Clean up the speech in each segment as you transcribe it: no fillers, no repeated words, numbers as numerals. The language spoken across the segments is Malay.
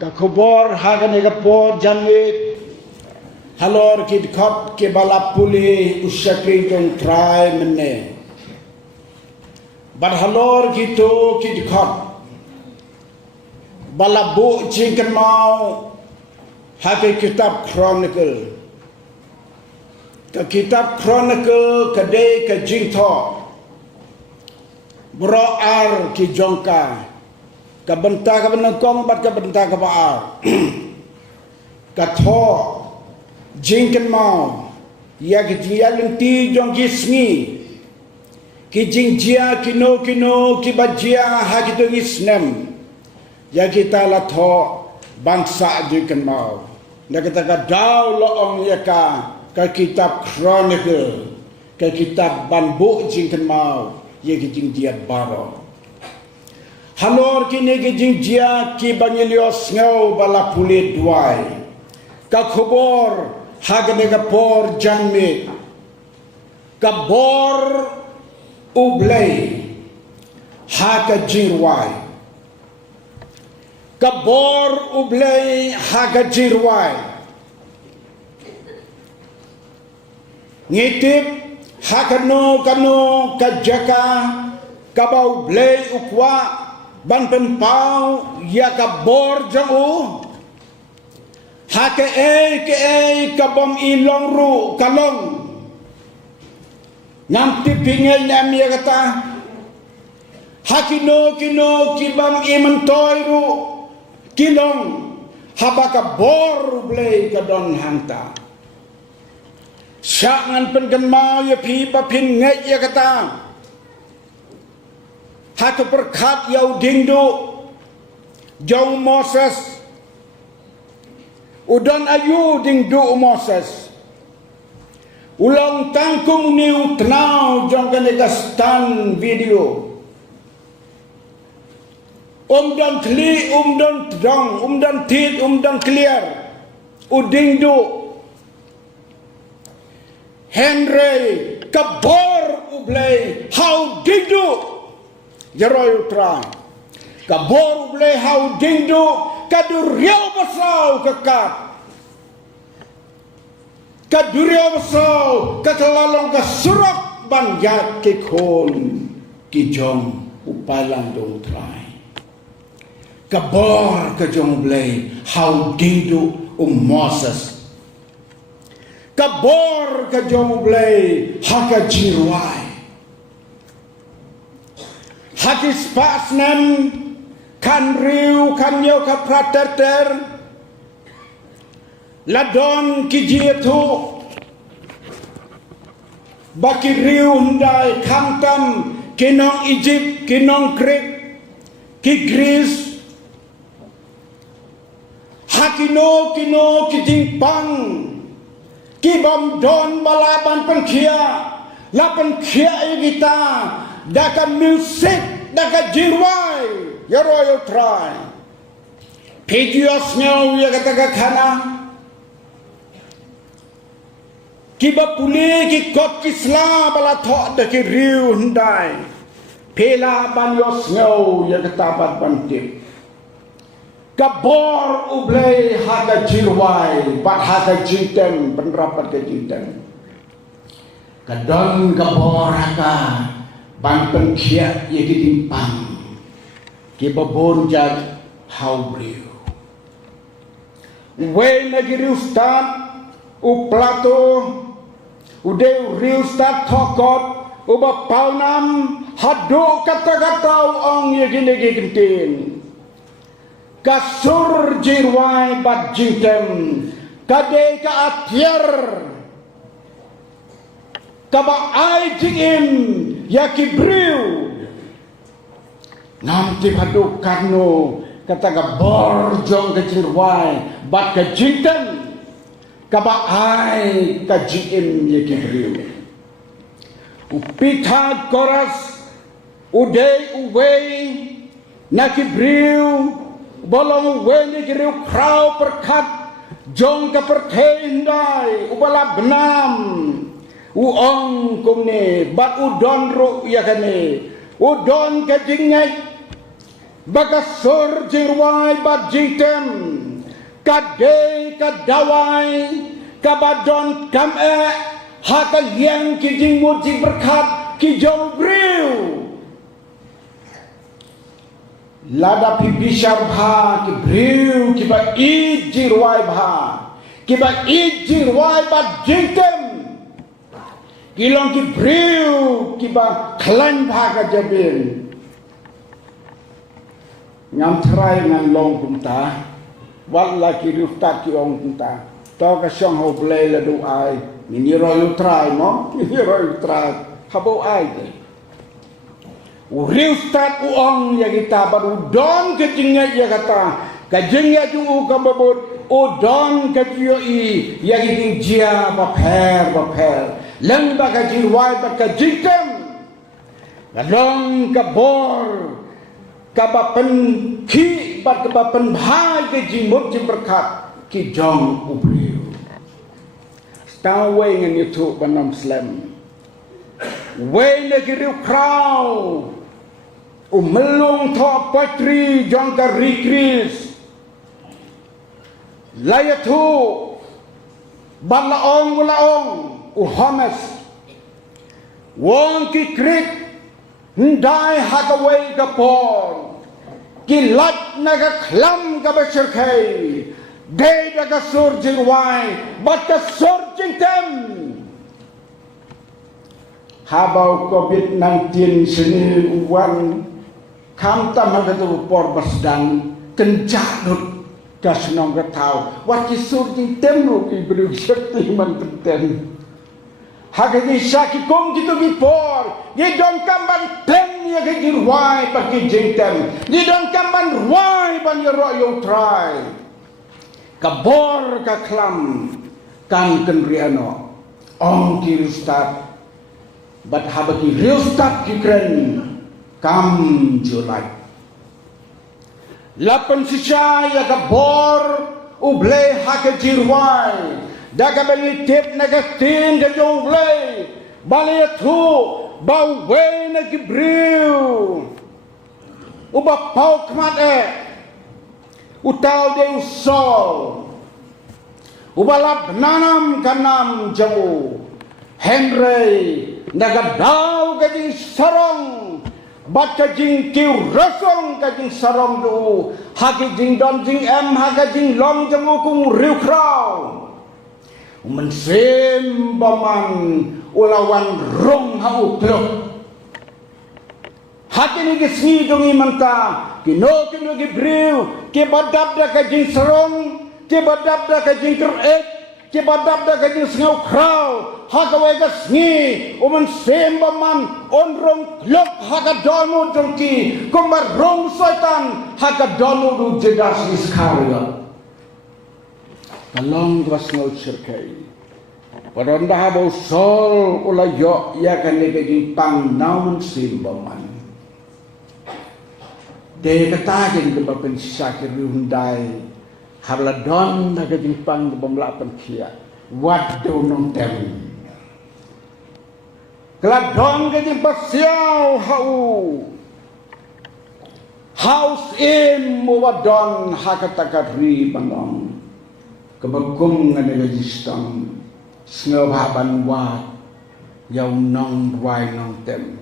Ka khobor hagan ega po janwit halor kid khop ke balapuli usakri jong try menne bar halor gitu kid khop balabu jingkan mau hake kitab chronicle ka kitab chronicle kadai ka jingtho bro ar ki jongka ka benta ka benengkong bat ka benta ka baar ka tho jingkan mau ya ki jialin ti jong gisngi ki jingjia kino ki bajia ha ki to gisnem ya kita la tho bangsa jingkan mau na kita ka daw loong ya ka kitab chronicle ka kitab banbu jingkan mau ya ki jingjia baro halor kini ke jingjia ki bangilios ngau bala pulit duai ka khobor hagane ka por janme ka bor ublay ha ka jirwai ka bor ublay ha ka jirwai ngitip ha kano ka jaka ka ba ublay ukwa ban pen pau ya ka bor jang ha ke ka bom ilong ru kalong ngam ti pingel nyam ya kata ha kino ki bam imentoy ru kilong haba ka bor blay ka don hanta syangan pen kan mau ya pi pa pin ngai ya kata hatu perkat yau dingdu jauh Moses udan ayu dingdu Moses ulang tangkung niu tenau jong kaneka stan video dan kli dan tedong dan tit dan clear udingdu Henry kabor ublay how dingdu Jeroy utrai kabor ublay how dingdu kaduriau basau kekat kaduriau basau katalalong kasurok banjat kikon kijong upalang do utrai kabor kajong ublay how dingdu Moses kabor kajong ublay haka jirwai hakis pasnan kan riu kan yo ka praterter ladon kijietu baki riu ndai kantam kinong Egypt kinong Greek ki Greece hakino kijingpang ki bom don balaban penkhia lapan khia kita daka music daka jirwai yaro try pidios ngau ya kata kana kiba puli ki kot kisla bala tho de ki riu ndai pela ban yos ngau ya kata bat bantip kabor ublay hada jirwai bat hada jintem penerapat ke jintem kadon kabor haka ban penkhia ye kitimpang ki babon jag haubriu we nagiriu stat u plato u de riu stat thokot u ba paunam hadu kata-kata ong ye gine gintin kasur jirwai bat jintem kade ka atyer kaba ai jingim ya kibriu nanti hadu karno kata ka borjong ke jirwai bat ka jintem kaba ai ka jingim ya kibriu upitha koras udei uwei na kibriu bolong weni kiriu krau perkat jong ka pertendai ubala benam uong kumne bat udon ru ya kane udon ka jingai baka sur jirwai bat jitem kadei kadawai kabadon kame haka yang ki jingmut ji berkat ki jong briu lada pi bishar bha ki briu ki ba i jirwai bha ki ba i jirwai bat jitem kilong ki briu ki ba klan bha ka jabin ngam trai ngan long kumta walla ki rufta ki ong kumta to ka song ho blei la du ai ni ro yu trai mo ni ro yu trai habo ai de u rufta u ong ya kita baru don ke jingnya ya kata ka jingnya ju ka babot u don ka ju i ya ki jia ba pher lang ba ka ji wai ba ka jitem long ka bor kabapen ki bat kabapen bhai ke jimut jim berkat ki jong ubriu stawe ngan itu banam slam we ne ki riu krau melung tho patri jong ka rikris layatu balaong homes wong ki krik ndai hakaway kapon kilat naga klam ka basirkay day naga surging wine but ka surging tem habaw COVID-19 sini uwan kamta magatu por basdang kenjadut kasnong katau wat ki surging tem ro ki bru shakti man tem hagani saki kong gitu gipor di don kamban tem ya ke jirwai paki jintem di don kamban ruai ban ya ro yo try kabor ka klam kan kenriano ong ki start but habaki real start kikren kam julai lapan sisa ya kabor uble hake jirwai daga beli tip nagastin ke jong blay bali tu bau we na gibriu uba pau kmat utau de usol uba lap nanam kanam jamu Henry naga dau ke jing sarong bat ke jing kiu rasong ke jing sarong du haki jing don jing em haka jing long jamu kung riu krau mensem baman ulawan rong hau klok hati ni gesni dongi manta kino ki briu ke badap da ka jing serong ke badap da ka jing kerek ke badap da ka jing sngau krau haka we gesni mensem baman on rong klok haka donu dongki kumar rong setan haka donu du jedas iskaria kalong was ngau cerkai paronda habo sol ula yo ya kan ne gejing pang naun simbaman de kata gen ke bapen sakir hundai habla don da gejing pang ke bamla pen kia wat do nong tem kala don gejing pasiau house in mowadon hakatakari banong kebagum ngane gejistang sngobaban wat yaw nong ruai nong tem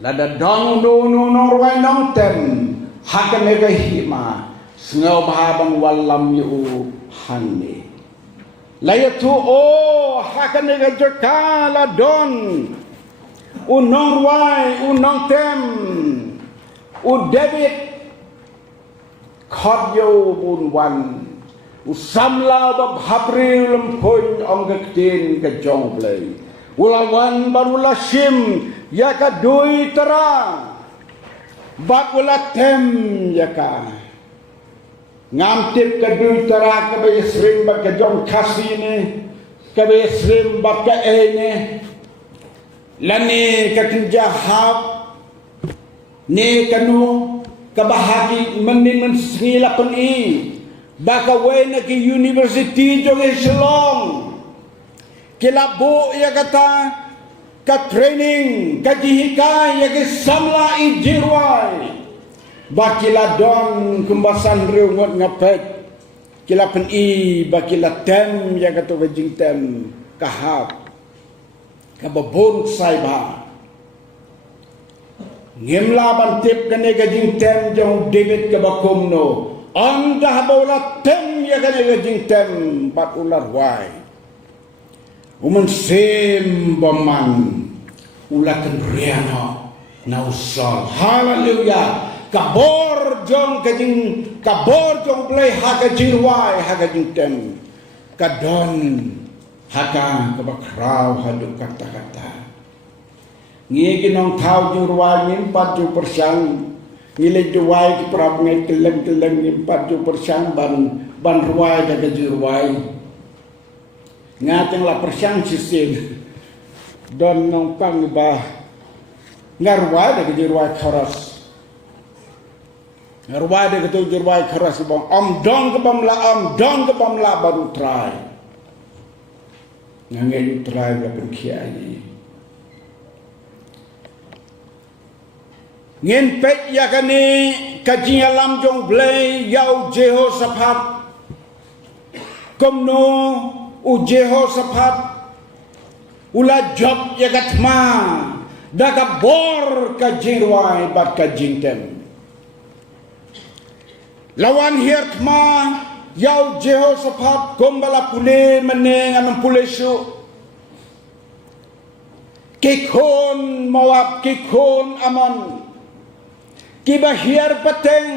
lada dong nong ruai nong tem hakane ga hima sngobaban walam yu hanni layatu o hakane ga jakala don unong ruai unong tem u debit khadyo bun wan usamla bab habril lempun ong gektin ke jong blay ulawan barula sim ya ka dui tera bak ula tem ya ka ngamtip ke dui tera ke be srim bak ke jong kasi ni ke be srim bak ke ni lani ke kinjahab ni kanu kabahagi menin mensngila pun i baka wena ki university jong Shillong kilabo ya kata ka training ka jihika ya ki samla i jirwai bakila don kumbasan riungot ngapet kila pen i bakila tem ya katu gajing tem kahap kababon sai ba ngimla ban tip kane gajing tem jong David kabakum no anda bola tem ya kane gajing tem bat ular wai uman sem baman ulakan riano na usol haleluya kabor jong play haga jirwai haga jingtem kadon haga kabakraw haduk kata-kata ngi ginong tau jirwai ngimpat ju persyang ngile juwai ki prab ngai keleng ngimpat ju persyang ban ruai haga jirwai ngateng la persyang sisin don nong pang ba ngarwai haga jirwai kharas Ngarwai dia kata jirwai keras bang dong ke bam la baru try ngangai try la berkiai ngin pet ya kani kaji alam jong blai yau Jehoshaphat komno u Jehoshaphat ula job ya katma daga bor ka jirwai bat ka jingtem lawan hirtma yau Jehoshaphat gombala pule meneng anam pule syu kikon Moab kikon Amon kibahir peteng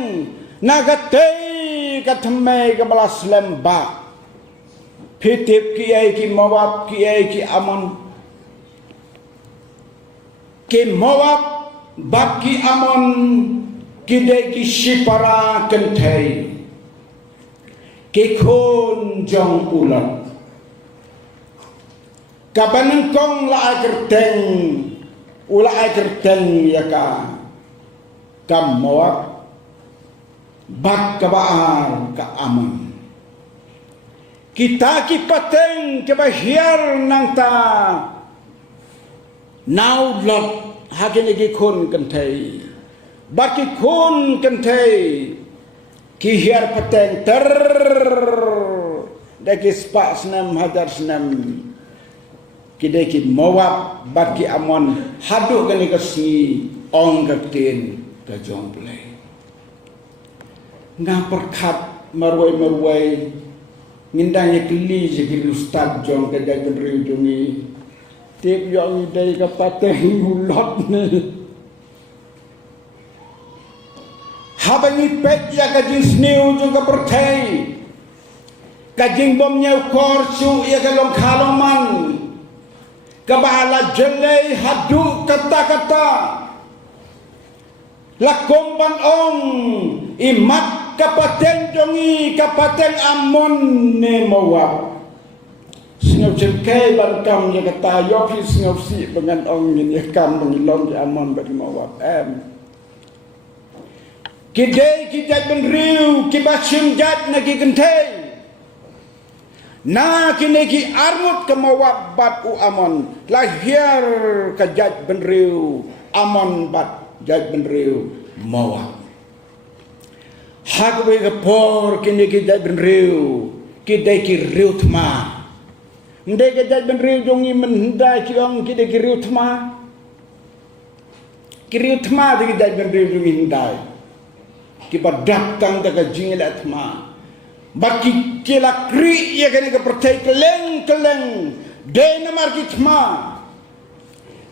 nagatei katmai kebalas lembak pitip kiai ki Moab kiai ki Amon ki Moab baki Amon kidai ki Shipara kentai kikon jong ulat kabaneng kong la kerteng ula kerteng ya ka kam Moab bak kabaar ka Amon kita ki pateng ke bahiar nang ta now lot hagen kikon kentai baki kun kentai ki hiar peteng ter daki spak senam hajar senam kideki Moab baki Amon haduk kani kasi ong gatin ka jomplay nga perkat marway ngindanya kili jeki ustad jong ka jagan riudungi tip yang idai ka pateng ulot ni habangi pet ya kajing sniu juga pertai kajing bomnya korsu ya kalong kaloman kabahala jelai hadu kata-kata lakomban ong imat kapaten jongi kapaten Amon ne Moab singap jelkai bankam ya kata yoki singap si dengan ong ini kam mengilong di Amon bagi Moab kidai kijat benriu kibasim jat nagi gentei na kini ki armut ke Moab bat u Amon lahir ke jat benriu Amon bat jat benriu Moab hak we ke por kini ki jat benriu kidai ki riutma ndai ke jat benriu jongi mendai ki ong kidai ki riutma di jat benriu jongi ndai kibar datang daga jingilat ma baki kila kri ya kene ke pertai keleng dena markit ma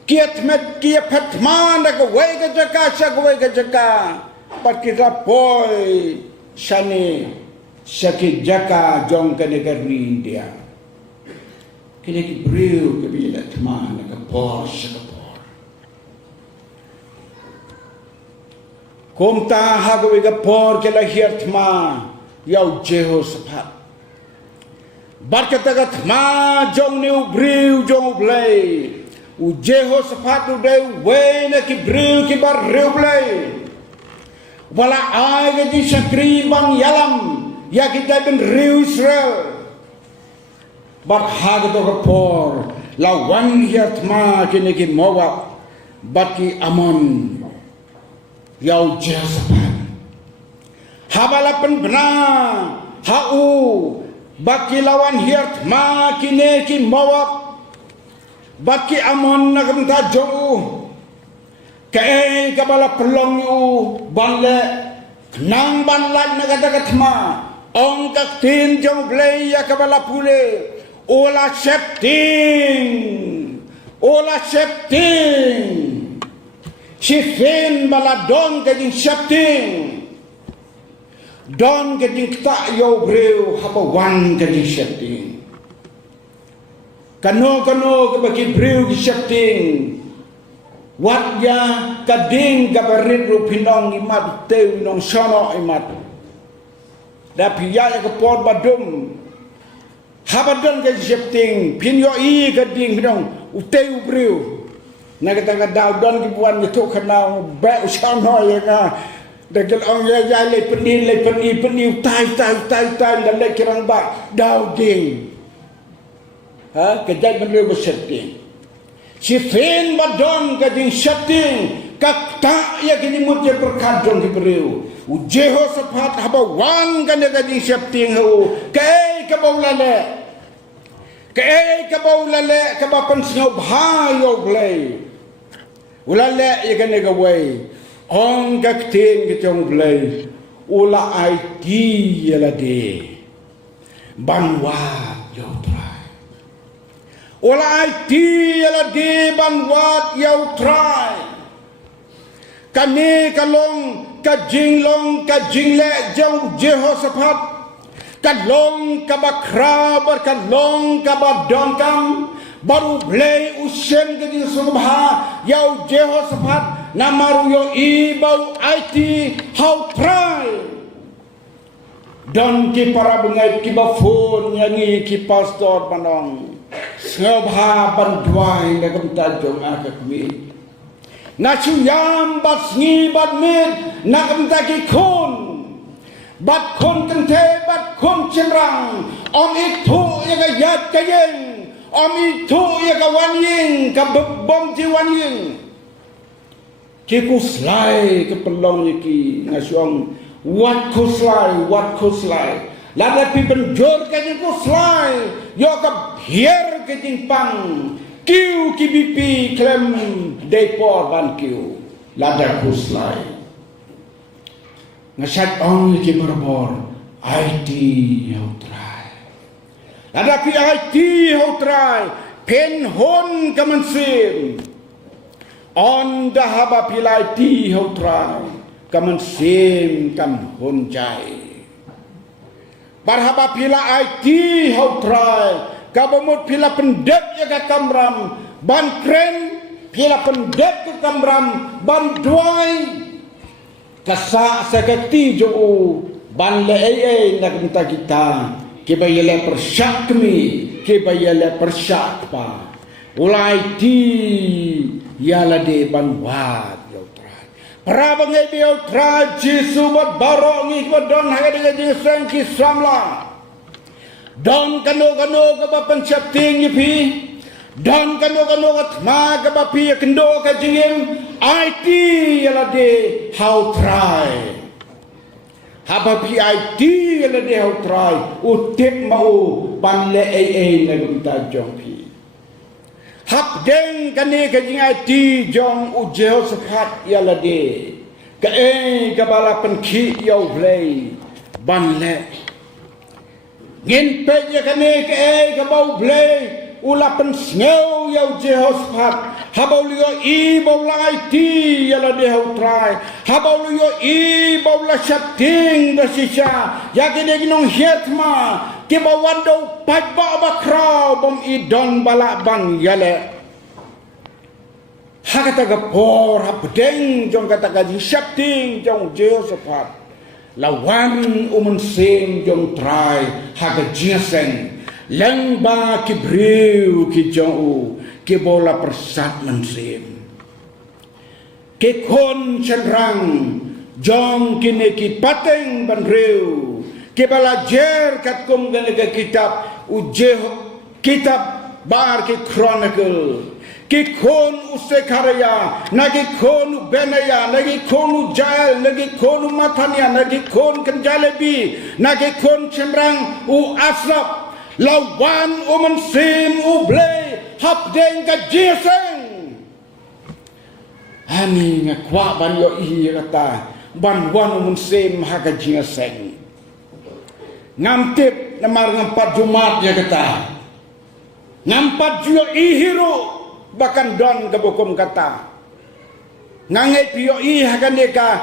kiat met kia patman daga wega jaka baki rapoi shani shaki jaka jong kene ke India kene ki briu ke bilat ma daga por shaka Kumta hagawi ka por ke lahir thma yau Jehoshaphat barkatagat ma jong ni ubriu jong blay u Jehoshaphat u de wena ki briu ki bar riu blay wala ai ga di sakri bang yalam ya ki ben riu Israel bar hagato ka por lawan hiat ma kini ki Moab baki Amon yau Jehoshaphat habalapan benar hau baki lawan hiat ma kine ki mawak baki amon nakam tajau ke kabala pelong yu banle nang banlan nakatagatma ong kaktin jong blay ya kabala pule ola septing sifin bala don kajing septing don kajing tak yo breu haba wan kajing septing kano kabaki breu ki septing wat ya kading kabarit ru pinong imat teu nong sono imat da piya ya kepot badum habadon ke septing pin yo i kading pinong uteu breu na kata daw don ki buan ni tok kana ba sono ya na dekel ong ya le peni tai dan le kirang ba daw ding ha kejai bener septing si fin badon kading septing kakta ya kini mutje perkadon ki breu ujeho sepat haba wan kan kading septing hu ke baulale ke bapan snob hayo blay ulale ya kan gawai ong kakting kitong blay ula IT yala de banwa yo ola IT yala di banwat yau try kani kalong kajingle jauh jeho sepat kalong kabakra kalong kabadongkam baru blay usen kedi subha yau jeho sepat namaru yo ibau IT how try don ki para bengai ki bafon yangi ki pastor panong Ngabha banduai ngam tajong akakmi nasu yam bat sngi bat mid ngam taki khon bat khon kante bat khon chenrang om itu yaga yat kayeng om itu yaga wanying ka bom ji wanying ki kuslai ke pelong ki ngasuang wat kuslai lada pi benjor ka jing kuslai yo ka hier ke jing pang kiu ki bipi klem depor ban kiu lada kuslai ngasat ong ki berbor IT houtrai lada pi IT houtrai pen hon kamansim on dahaba pi IT houtrai kamansim kam hon jai barhaba pila IT houtrai kabamut pila pendek ya kamram ban kren pila pendek ke kamram ban duai kasa sakati jo ban le nak minta kita ke bayale persyak kami ke bayale persyak pa ulai ti yala de ban wat Prabangai biau traji subat barok ni don haga dengan jeng ki samla don kano ke bapan septing pi don kano ke ma ke bapi kendo ke jengim IT yala de how try habapi IT yala de how try utip mau panle na gumta jong pi hap deng kani kajing IT jong ujeo sekat yala de ka kabala penki yau blay banle ngin pe ya kani ka bau blay ula pen sneu yau jeo sekat habau liyo I bau la IT yala de hau try habau liyo I bau la septing da sisa ya kini ginong hiatma ki bawando pagba bakraw bom idon balak ban yale hakata gapor habdeng jong kata gaji septing jong Jehoshaphat lawan sing jong try haga jiaseng lengba ki briu ki jong ki bola persat sim ki kon cenrang jong kini ki pateng ban riu ke balajar kat kum ganaga kitab ujeh kitab bar ke chronicle ki khonu usekaraya, nagi khonu benaya, nagi khonu jail, nagi khonu matania, nagi khonu kenjalebi, nagi khonu cemrang u asap, lawan mensim u blay, hap deng ka jeseng. Ani ngakwa ban yo i kata, ban wan mensim haka jeseng. Ngamtip namar ngampat Jumat ya kata, ngampat juga ihiro. Bahkan don ke bukum kata ngangai piyo i hakan deka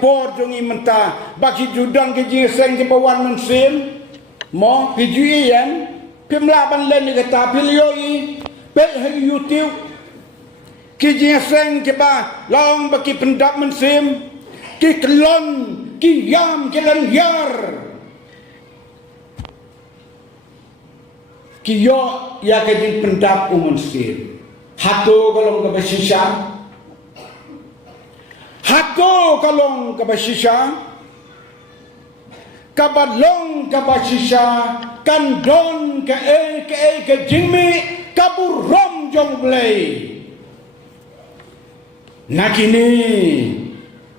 por jongi menta baki judang ke jingseng ke bawan mensim mo piju yan pimlaban len kata pilio i pe hari youtube ke jingseng ke ba long baki pendap mensim ke kelon ki yam ke lan yar kiyo ya kajing pendap umunsin hato kalong kabasisya hato kalong kabasisya kabalong kabasisya kandon ke jingmi kaburom jong blay nakini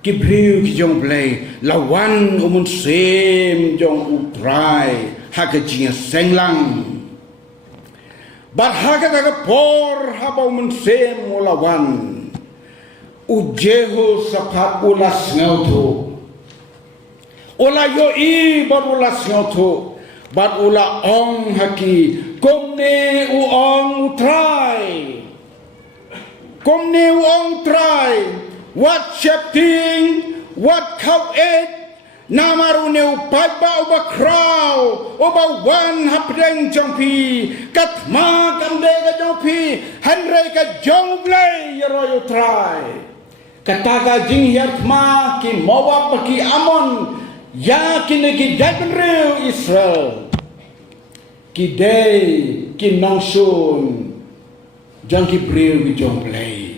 kibriu ki jong blay lawan umunsin jong utrai hakajing senglang barhaga daga por habau mensem ulawan ujeho sapat ulas ngautu ula yo i bar ulas ngautu bar ula ong haki komne u ong utrai komne u ong try what shaping what kau namarune upai ba uba kraw uba wan hapdeng jompi katma kamde ka jompi hanre ka jongle yaro try kataga jing yartma ki mowa ki amon ya kine ki dabenre Israel ki day ki nongsun jangki bril ki jongle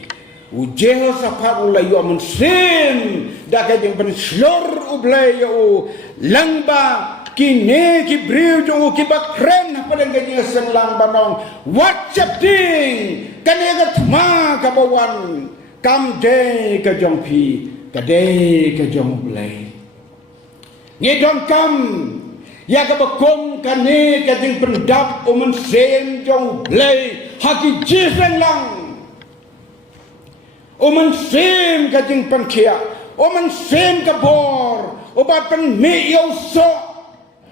ujeho sapat ula yu amun sim daka jeng pen slur ublay yu langba kine ki briu jong ki bakren padang gajing sen langba nong whatsapp ding kane ma kabawan kam de ka jong pi ka de ka jong ublay ngidon kam ya ka bakom kane ka jeng pendap umun sim jong ublay haki jisen lang oman sem ka jing pankia oman sem ka bor obat pen mi yo so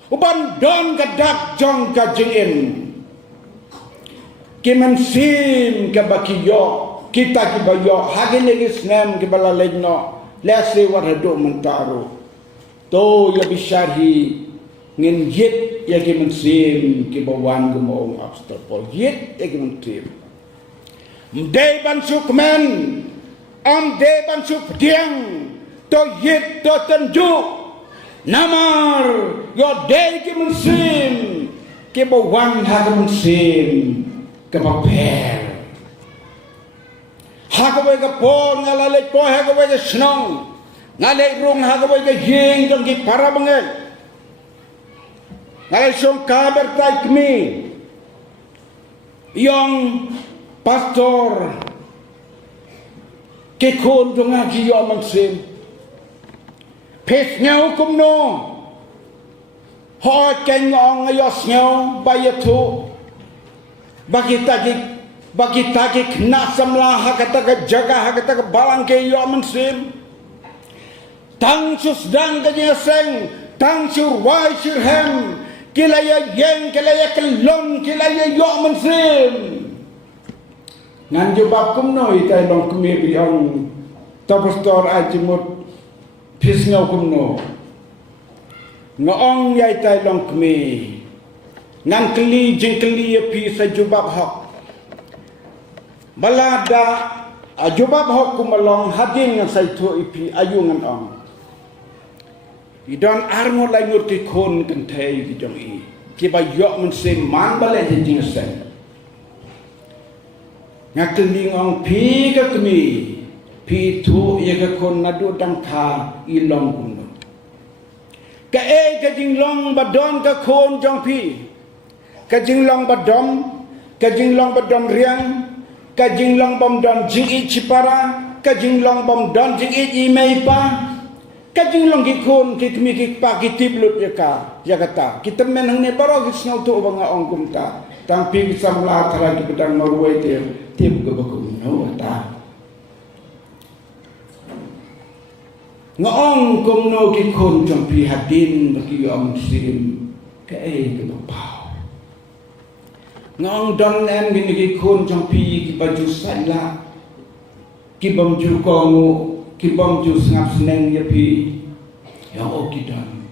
oban don ka dak jong ka jing in kiman sem ka bakiyo kita ki bayo hagin legis nem ki bala legno lese war hado mentaro to ya bisyarhi ngin yit ya kiman sem ki bawan gumo abstapol yit ya kiman sem mdei ban sukmen am de ban sup diang to yit to tenju namar yo de ki musim ke bawan ha musim ke paper ha ko ga por ngalale ko ha ko ga snong ngale rung ha ko ga ying jong ki para bangel ngale song kabar tai kmi yong pastor ke kon donga ki yo mansim pes nyau kum no ho ken ong yo nyau bayatu bagi tagi kena samla hakata ka jaga hakata ka balang ke yo mansim tang sus dang ka seng tang sur wai sur hem kilaya yen kilaya kelon kilaya yo mansim ngan jubab kumno itai long kumi biyong tapastor ajimut pisngaw kumno ngaong ya itai long kumi ngan keli jengkeli ya pi sa jubab hok balada jubab hok kumalong hadin ngan sa itu ipi ayungan ong idon armo lai ngurti kon kentay bidong i kiba yok mensim man balai jing sen ngakling ong pi ka kemi pi tu ye ka kon nadu dang kha ilong kuno ka ka jing long badon ka kon jong pi ka jing long badom kajing long badon riang, kajing long bom don jing i cipara, kajing long bom don jing i imei pa, kajing long kikun kikmi kikpa kitiblut ya kata kita menang ne baro kisnau tu banga ong kumta tang pi samla thara ki bedang norway tim ke bakum no ta ngong kum no kikun jong pi hadin bagi om sim ke ke pau ngong don en gini kikun jong pi ki baju sala ki bom ju kongu ki bom ju ngap seneng ya pi yang okidan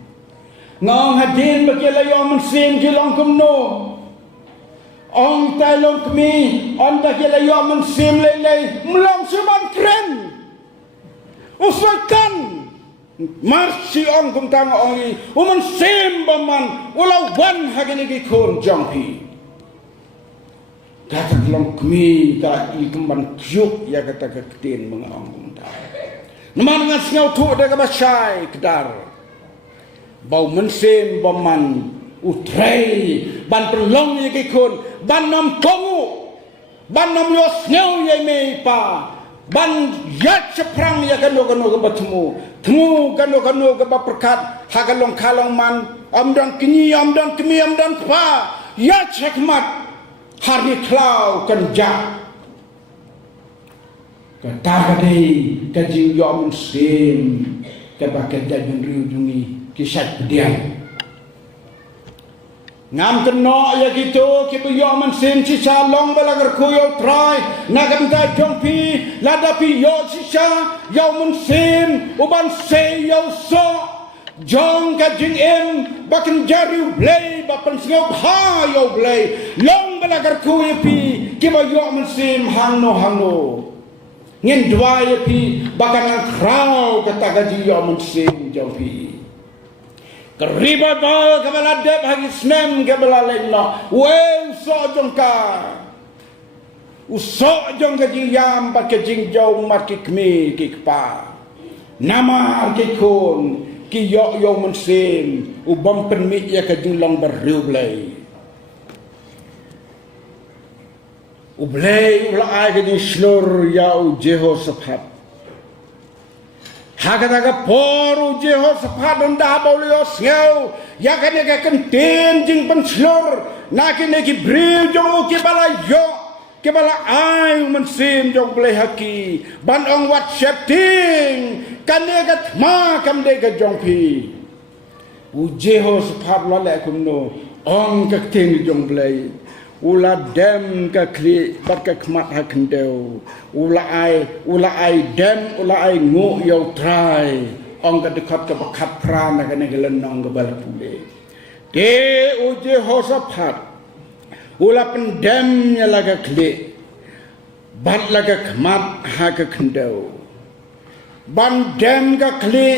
ngong hadin bagi layo mensim ki long kum no ong tai long kmi on bagi layo mensim lelei melong suman kren usakan marsi ong kum tang ongi uman sim baman ulau wan hagini ki kun jongpi kata long kmi ta ikumban kyuk ya kata ketin mengong kum ta naman dengan sengau tu dah kebasyai kedar bau mensim baman utrai ban pelong ye kikun ban nam kongu ban nam yo sengau ye mei pa ban yat seprang ya kanu ke batemu temu kanu ke baperkat hagalong kalong man amdan kini amdan kemi amdan pa yat hikmat hari klau kenjak kata kadai kajing yo mensim kebakan dan riudungi kisah pedian ngam keno ya gitu ki yo mensim sisa long balagar kuyo try nagam ta jongpi ladapi yo sisa yo mensim uban se yo so jong kajing em bakan jari blay bapan singau ha yo blay long balagar kuyo pi ki yo mensim hangno ngin dua ya pi bakan krau kata gaji yo mensim jongpi keribat bal kebala dep hagi snem kebala leno we uso jongka uso jong gaji yam pakai jingjau mat kikmi kikpa nama kikun ki yo mensim ubam penmit ya kajing long berriublay ublay ulai kajing slur ya Jehoshaphat Hakataga poru Jehoshaphat unda baulio sngau yakane ka kenten jing penslur nakine ki bril jong ki bala yo ki bala ai mensim jong blai haki ban ong wat setting kane ka ma kam de ka jong pi u Jehoshaphat la le kunno ong ka ten jong blai ula dem ka kli bat ka khmat ha kendeu ula ai dem ula ai ngo yo try ong ka dekat ka bakat prana ka ne gelen nong ka bal pule de u Jehoshaphat ula pendem ya laga kli bat laga khmat ha ka kendeu ban dem ka kli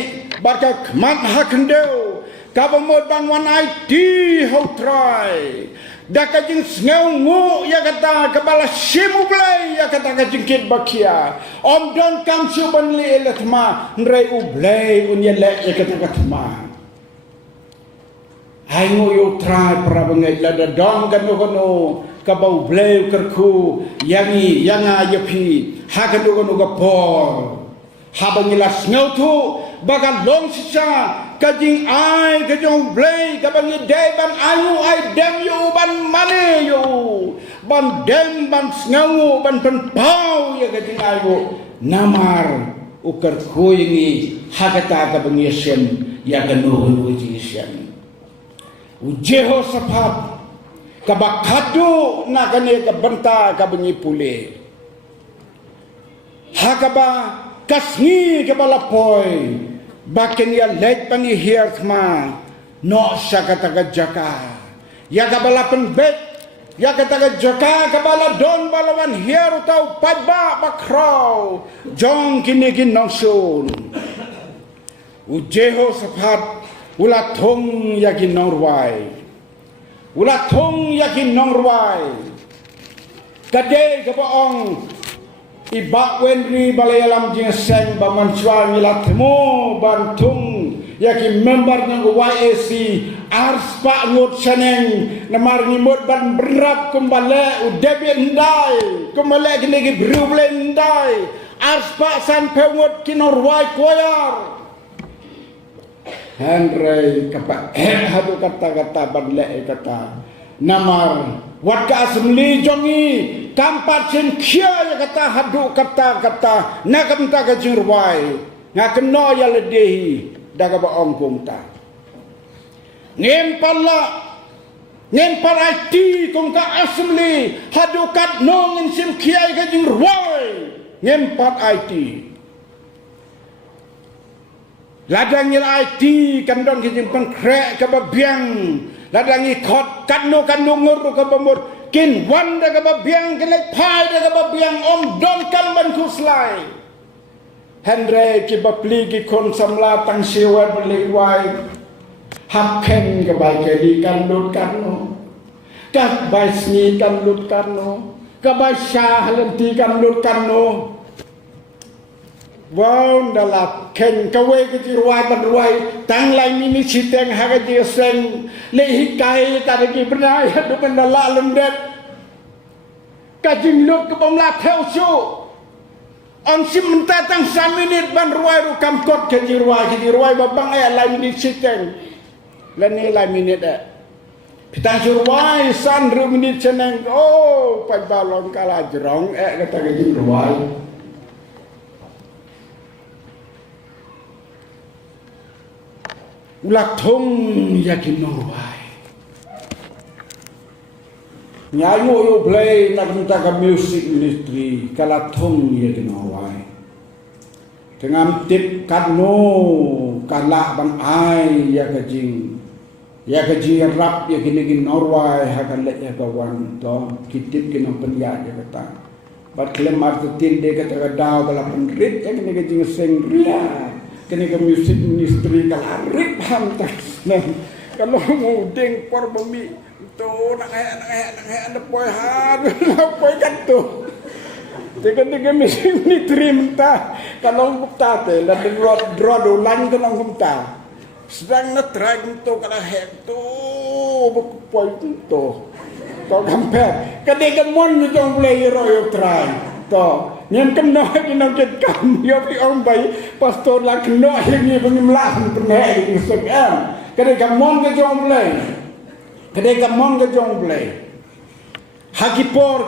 bat ka khmat ha kendeu ka bamod ban wan ai di ho try dak kajing sngau ngu ya kata kepala simu blai ya kata kajing kit bakia om don kam su ban le latma nrei u blai unya le ya kata katma ai ngu yo try pra bangai la da don kan no ka bau blai kerku yangi yanga yapi ha kan no ka por ha bangila sngau tu bagan long sisa kajing ai kajong blai kabangi day ban ayu ai dem yo ban mane yo ban dem ban sngangu ban penpau ya kajing ayu namar ukar kuyingi hakata kabangi sen ya kanu uji sen u Jehoshaphat kabakadu nakane kabanta kabangi pule hakaba kasni kabala poi baken ya lek pani hiarma no sakata jaka ya kabala pen bet ya kata jaka kabala don balawan hiar tau padba bakrau jong kini kin nongsun u Jehoshaphat ula thong ya kin norwai ula thong ya kin norwai kade kabaong ibak wenri balayalam jing sen baman chwal nila temu bantung Yaki member ng YAC ars pa ngot saneng namar ngimot ban berap kumbale udebi ndai kumbale ginegi bruble ndai ars pa san pengot kinorwai koyar Henry kapa hadu kata-kata banle kata namar wat ka asmli jongi kampat sin khia ya kata hadu kata-kata nakam ta ka jirwai ngakno ya ledehi daga ba ongkong ta ngem IT kong ka asmli hadukat nongin sim kiai ka jing ruai ngem pat IT ladangil IT kan dong ki jing pengkrek ka ba biang ladangi khot kanno ngur ka ba mur kin wan daga ba biang kelek pai daga ba biang om dong kan ban kuslai Henry ki bapli ki kon samla tang siwa beli wai hakken ke bai ke di kan lut kan no ka bai sni kan lut kan no ka bai sha lenti kan lut kan no wow ndala ken ka we ki ruai ban ruai tang lai mini siteng ha ka ji seng le hikai ta ki bernai du kan la lendet ka jing lut ka bom la theo chu Ang simentatang sa minit ban ruai ru kamkot ke jiruai babang ay lai minit siteng lani lai minit pitang jiruai san ru minit seneng oh pagbalon kala jerong kata ke jiruai ulak thong yakin ruai Nyayo yo play nak minta ke music industry kalathong ye kenawai. Dengan tip kano kalak bang ai ya kajing rap ya kini Norway hakan let ya kawan to kitip kini penyak ya kata. Bat kelemar tetin de kata daw bala penrit ya kini kajing sing ria. Kini ke music industry kalarik hantas. Kalau mau deng por bumi tu nak ada poi hadu poi kantu tiga mesin ni trimta kalau bukta te la drod lan kalau bukta sedang na try tu kalau het tu poi tu to kamper kadang mon ni jong play royo try to nyen kena ni nak kam yo pi om bai pastor la kena ni pengimlan pernah ni sekan kadang mon ke jong play Kedai kamong ke jong play. Hakipor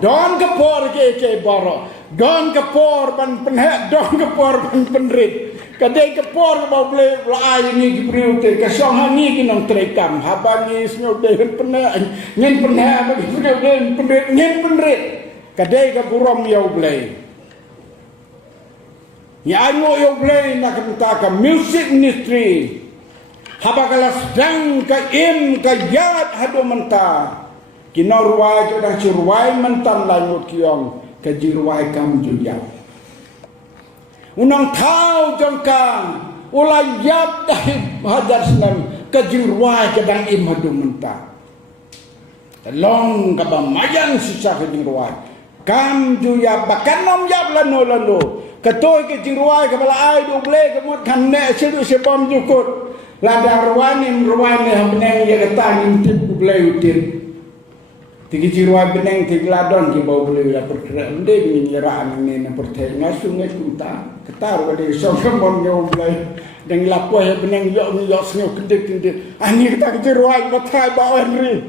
don kepor ke baro. Don kepor ban penhek, don kepor ban penrit. Kedai kepor bau play lai ni ki priute ke song hani ki nong trekam. Habangi snyo de penhek, nyen penhek bagi snyo de penrit, nyen penrit. Kedai ke burom yau play. Ya ango yau play nak minta ke music industry. Habakala sedang ka im ka yat hadu menta kinorwai jodang curwai mentan langut kiong ka jirwai kam juyap unang tau jongkang ulai yap dahi hajar senam ka jirwai jodang im hadu menta long ka bamayan susah ka jirwai kam juyap bakan nom yap lano katoy ka jirwai ka bala ai du ble ka mut kan ne sidu sebom jukut Ladang ruwani beneng ya kata ngintip bulai utir. Tigi jiruai beneng tigi ladon ki bau bulai la perkara ende menyerah ini na perteh ngasungai kunta ketar wadi sokemon yo bulai deng lapo ya beneng yo ni yo snyo kendek ani kita jiruai batai ba Henry.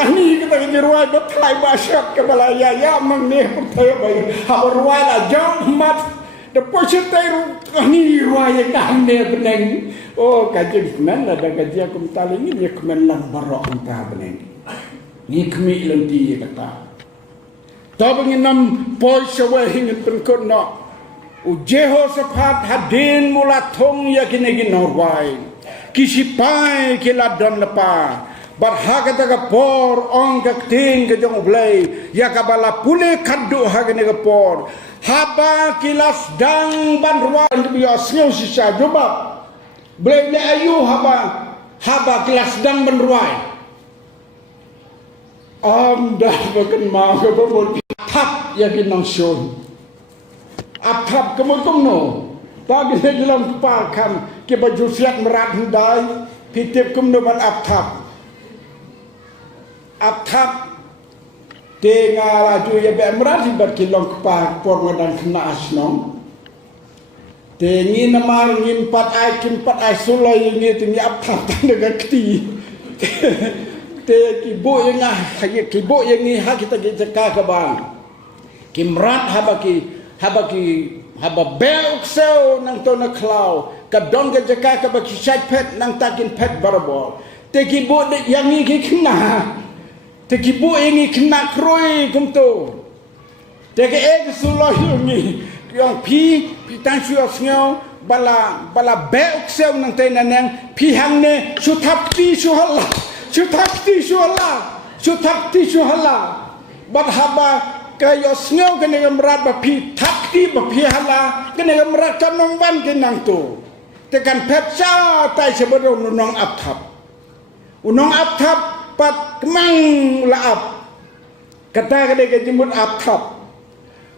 Ani kita jiruai batai ba syap ke balaya ya mengne perteh bai ha ruai la jam mat Depois teru ni ruaya kande beneng. Oh kaji nan ada kaji aku mentali ni dia kemen lambarok entah beneng. Ni kemi lenti kata. Tapi nam poi sewa hingin penkot nak. Ujeho sepat hadin mula thong ya kini Norway. Kisipai kila don lepa. Barhaga taga por ong kakting ke jong blay. Ya kabala pule kadu haga nega por. Haba kilas dang banruan biasnya sisa jubab. Blay ayu haba kilas dang banruan. Dah bukan mau ke bawah tap ya kinang sion. Atap kemudian no. bagi dalam kepakan ke baju siap merat hendai pitip kumnuman aptap tengah laju ya be merat ibat kilong kepak por ngadang kena asnong tengi namar ngin pat ai sulai ini tingi aptap dengan keti te kibo yang kibo yang ni hak kita ka bang kimrat haba bel sel nang to na klau ka don ga jaka ka ba ki sat pet nang takin pet barabol te ki bo de yang ni ki kena te ki bo yang ni kena kroi kum to te ke ek sulo ni yang pi tan shu snyo bala bel sel nang te nang pi hang ne su thap ti su hala bat haba kayo snyo kene merat ba pi takti ba pi hala kene merat kanong ban kenang tu tekan petsa tai sebero unong apthap pat kemang laap kata kene ke jimut apthap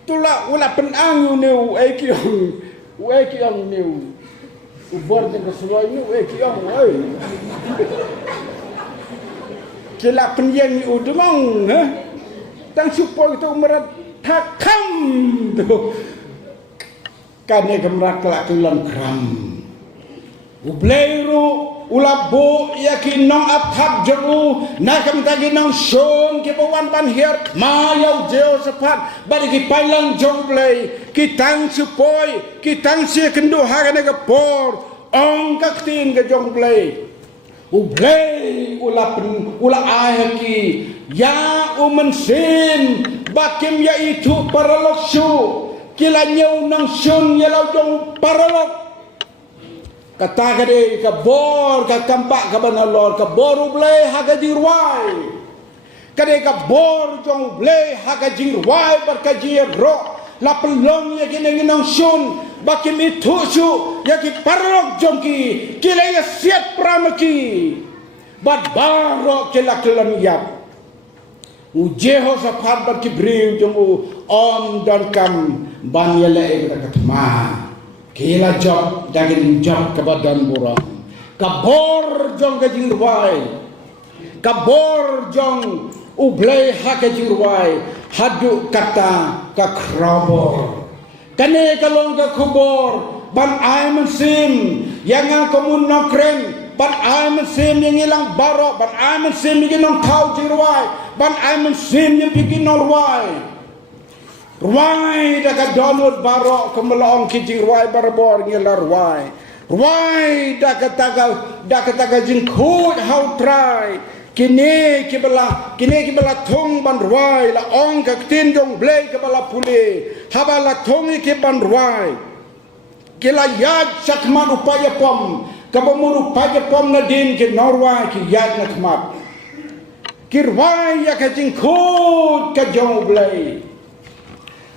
tula ula penang new ekiong new ubor de kesuai new ekiong oi kila penyeng udumong tang supaya itu merat takam tu kan ye gemrak kelak tulan kram ubleiru ulabo yakin nong athap jeru nakam tagi nong son ke pawan ban hier ma yau jeo sepat bari ki pailang jongblei ki tang supaya ki tang si kendo harane ke por ong kaktin ke jongblei ublei ula ayaki ya umensin bakim ya itu paralok su kila nyau nang sun ya lau jong paralok kata kade ka bor ka kampak ka banalor ka bor ublei haga jirwai kade ka bor jong ublei haga jirwai berkaji ro la pelong ya kene nang sun bakim itu su ya ki paralok jongki kila ya siat pramaki bad barok kila kelan yap ujeho sapat berkibriu jongu om dan kam ban yele ketma kila job daging job ke badan burang kabor jong ke jingwai kabor jong ublei hak ke jingwai hadu kata ka krabor kane kalong ka kubor ban ai mensim yang komun nokren ban ai mensim yang ilang barok ban ai mensim yang nong kau jingwai ban ai mensim yang bikin norwai ruai dah donut barok kemelong kijing ruai barbor ngilar ruai dah kataga jingkut how try kini kibala thong ban ruai la ong ka tin jong blei kibala puli habala thong ki ban ruai kila yad sakman upaya pom kabamur upaya pom na din ki norwai ki yad nakmat kirwai ya ka jingkut ka jong blei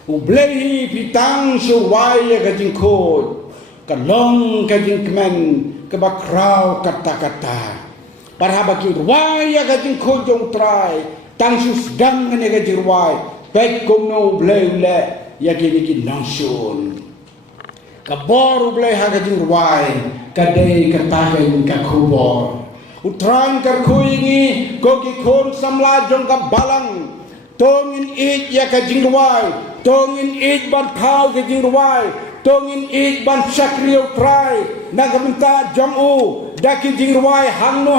ublei pitang suwai ya kajing kod kalong kajing kemen kebakrau kata-kata parhabaki ruai ya kajing kod jong trai tang susdang ne kajing ruai baik kumno ublei le ya kini nangsun kabor ublei ha kajing ruai kadai katagen kakubor utrang karkuingi koki kon samla jong kabalang tongin ik ya kajing ruai tongin ik ban pau ke jingruai tongin ik ban sakriu trai nagamenta jamu daki jingruai hanno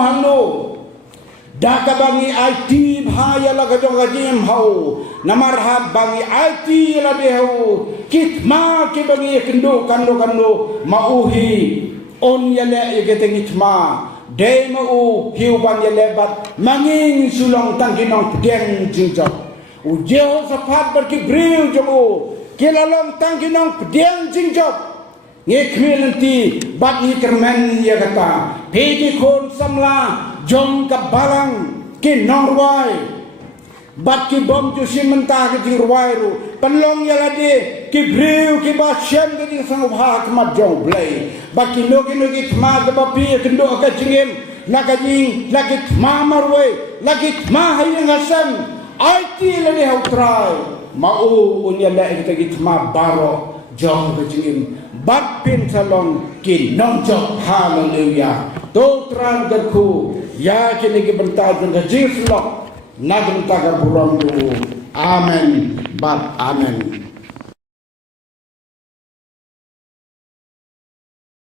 daka bangi IT bhaya laga jonga jim hau namar ha bangi IT la dehu kitma ke bangi kendo kando mauhi on yale yegeteng itma de mau hiu ban yale bat manging sulong tangkinong pedeng jingjok ujeo sapat berkibriu jamu kilalong tangkinong pedang jingjok ngekmil nanti bat ni kermen ya kata pegi kon samla jong kabalang ki norwai bat ki bom jusi mentah ke jingruai ru pelong ya lade kibriu ki basyam ke jing sang bha kemat jong blei bat ki nogi tma ke bapi kendo ka jingem lagi tma marwai lagi tma hayang hasan IT lagi hau try mau unya la kita gitma baro jong kecingin bat pin salon kin nong jong haleluya to tran gerku ya kini ke bentar dengan jiflok na bentar burong tu amen bat amen.